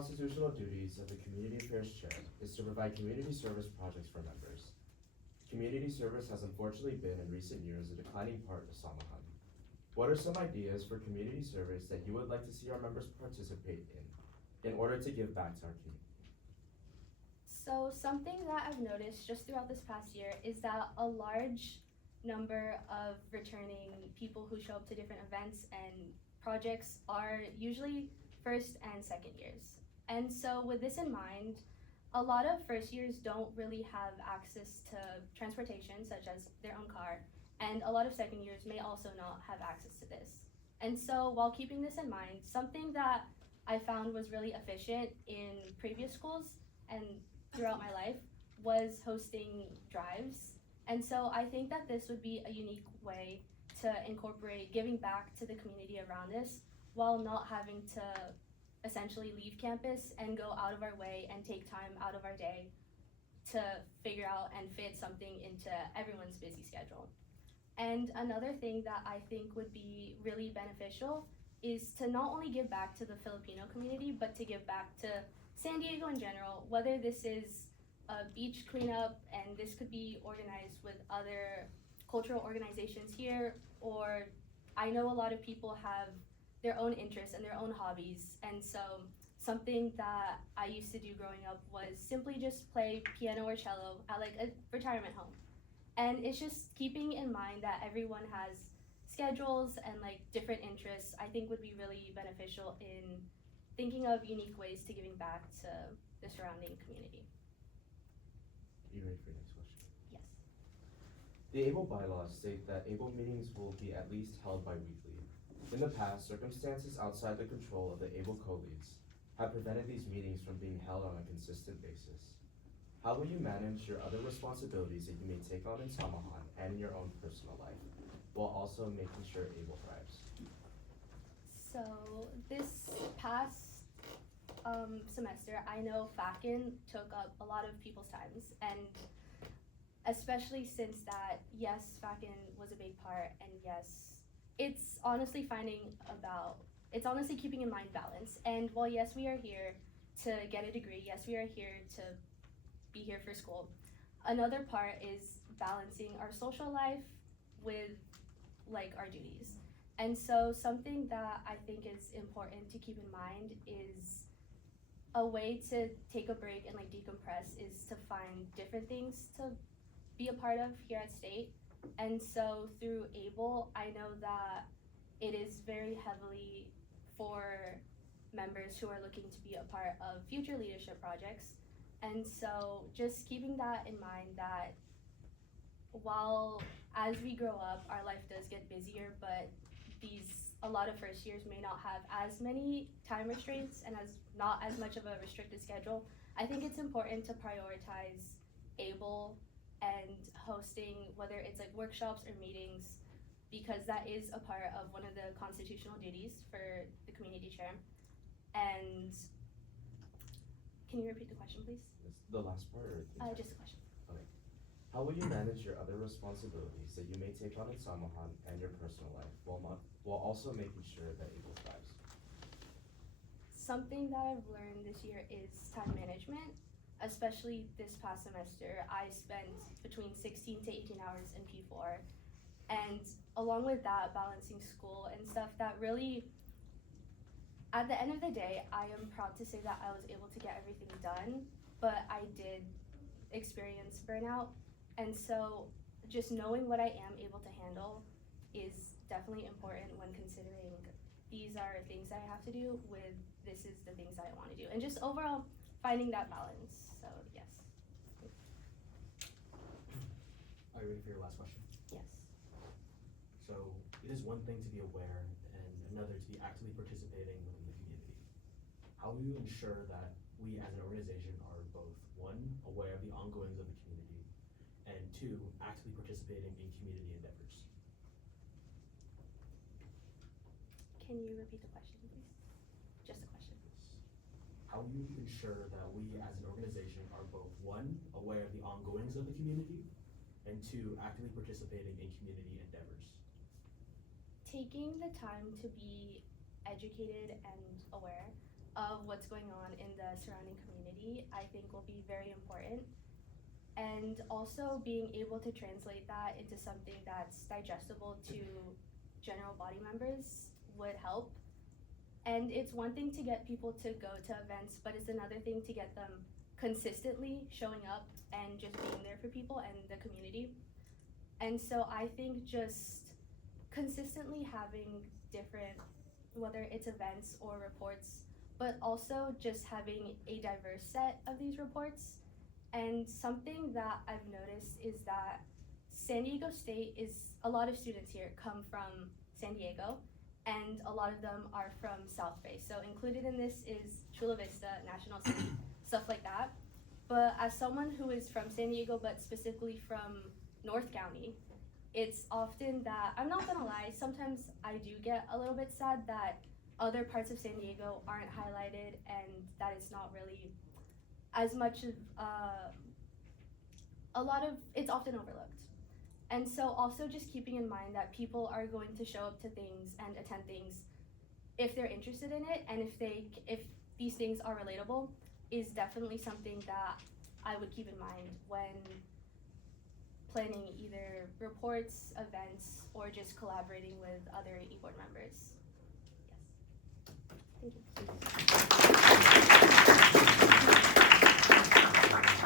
constitutional duties of the Community Affairs Chair is to provide community service projects for members. Community service has unfortunately been in recent years a declining part of Samahan. What are some ideas for community service that you would like to see our members participate in order to give back to our community? So something that I've noticed just throughout this past year is that a large number of returning people who show up to different events and projects are usually first and second years. And so with this in mind, a lot of first years don't really have access to transportation, such as their own car, and a lot of second years may also not have access to this. And so while keeping this in mind, something that I found was really efficient in previous schools and throughout my life was hosting drives. And so I think that this would be a unique way to incorporate giving back to the community around us while not having to essentially leave campus and go out of our way and take time out of our day to figure out and fit something into everyone's busy schedule. And another thing that I think would be really beneficial is to not only give back to the Filipino community, but to give back to San Diego in general, whether this is a beach cleanup, and this could be organized with other cultural organizations here, or I know a lot of people have their own interests and their own hobbies, and so something that I used to do growing up was simply just play piano or cello at like a retirement home. And it's just keeping in mind that everyone has schedules and like different interests, I think would be really beneficial in thinking of unique ways to giving back to the surrounding community. Are you ready for your next question? Yes. The ABLE bylaws state that ABLE meetings will be at least held bi-weekly. In the past, circumstances outside the control of the ABLE co-leads have prevented these meetings from being held on a consistent basis. How will you manage your other responsibilities that you may take on in Samahan and in your own personal life, while also making sure ABLE thrives? So this past semester, I know FACN took up a lot of people's times, and especially since that, yes, FACN was a big part, and yes, it's honestly keeping in mind balance. And while yes, we are here to get a degree, yes, we are here to be here for school, another part is balancing our social life with like our duties. And so something that I think is important to keep in mind is a way to take a break and like decompress is to find different things to be a part of here at State. And so through ABLE, I know that it is very heavily for members who are looking to be a part of future leadership projects. And so just keeping that in mind, that while as we grow up, our life does get busier, but a lot of first years may not have as many time restraints and not as much of a restricted schedule. I think it's important to prioritize ABLE and hosting, whether it's like workshops or meetings, because that is a part of one of the constitutional duties for the community chair. And can you repeat the question, please? The last part, or just a question. Okay. How will you manage your other responsibilities that you may take on in Samahan and your personal life, while also making sure that ABLE thrives? Something that I've learned this year is time management. Especially this past semester, I spent between 16 to 18 hours in P4. And along with that, balancing school and stuff, that really, at the end of the day, I am proud to say that I was able to get everything done, but I did experience burnout. And so just knowing what I am able to handle is definitely important when considering these are things that I have to do with this is the things that I want to do. And just overall, finding that balance. So yes. Are you ready for your last question? Yes. So it is one thing to be aware and another to be actively participating in the community. How will you ensure that we as an organization are both, one, aware of the ongoings of the community, and two, actively participating in community endeavors? Can you repeat the question, please? Just a question. How will you ensure that we as an organization are both, one, aware of the ongoings of the community, and two, actively participating in community endeavors? Taking the time to be educated and aware. of what's going on in the surrounding community, I think will be very important. And also being able to translate that into something that's digestible to general body members would help. And it's one thing to get people to go to events, but it's another thing to get them consistently showing up and just being there for people and the community. And so I think just consistently having different, whether it's events or reports, but also just having a diverse set of these reports. And something that I've noticed is that San Diego State is, a lot of students here come from San Diego, and a lot of them are from South Bay. So included in this is Chula Vista, National City, stuff like that. But as someone who is from San Diego, but specifically from North County, it's often that, I'm not gonna lie, sometimes I do get a little bit sad that other parts of San Diego aren't highlighted and that it's not really as much of, it's often overlooked. And so also just keeping in mind that people are going to show up to things and attend things if they're interested in it, and if these things are relatable, is definitely something that I would keep in mind when planning either reports, events, or just collaborating with other e-board members. Yes. Thank you.